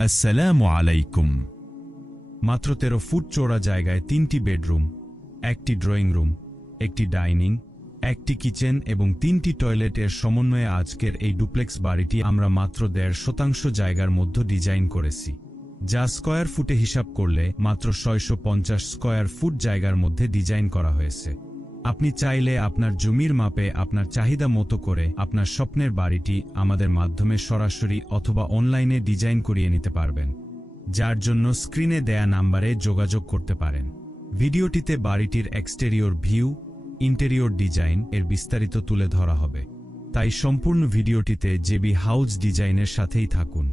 আসসালামু আলাইকুম। মাত্র 13 ফুট চওড়া জায়গায় 3টি বেডরুম, একটি ড্রয়িং রুম, একটি ডাইনিং, একটি কিচেন এবং 3টি টয়লেটের সমন্বয়ে আজকের এই ডুপ্লেক্স বাড়িটি আমরা মাত্র 1.5% জায়গার মধ্যে ডিজাইন করেছি, যা স্কয়ার ফুটে হিসাব করলে মাত্র 650 স্কয়ার ফুট জায়গার মধ্যে ডিজাইন করা হয়েছে। আপনি চাইলে আপনার জমির মাপে আপনার চাহিদা মতো করে আপনার স্বপ্নের বাড়িটি আমাদের মাধ্যমে সরাসরি অথবা অনলাইনে ডিজাইন করিয়ে নিতে পারবেন, যার জন্য স্ক্রিনে দেয়া নাম্বারে যোগাযোগ করতে পারেন। ভিডিওটিতে বাড়িটির এক্সটেরিয়র ভিউ, ইন্টেরিয়র ডিজাইন এর বিস্তারিত তুলে ধরা হবে, তাই সম্পূর্ণ ভিডিওটিতে জেবি হাউস ডিজাইনের সাথেই থাকুন।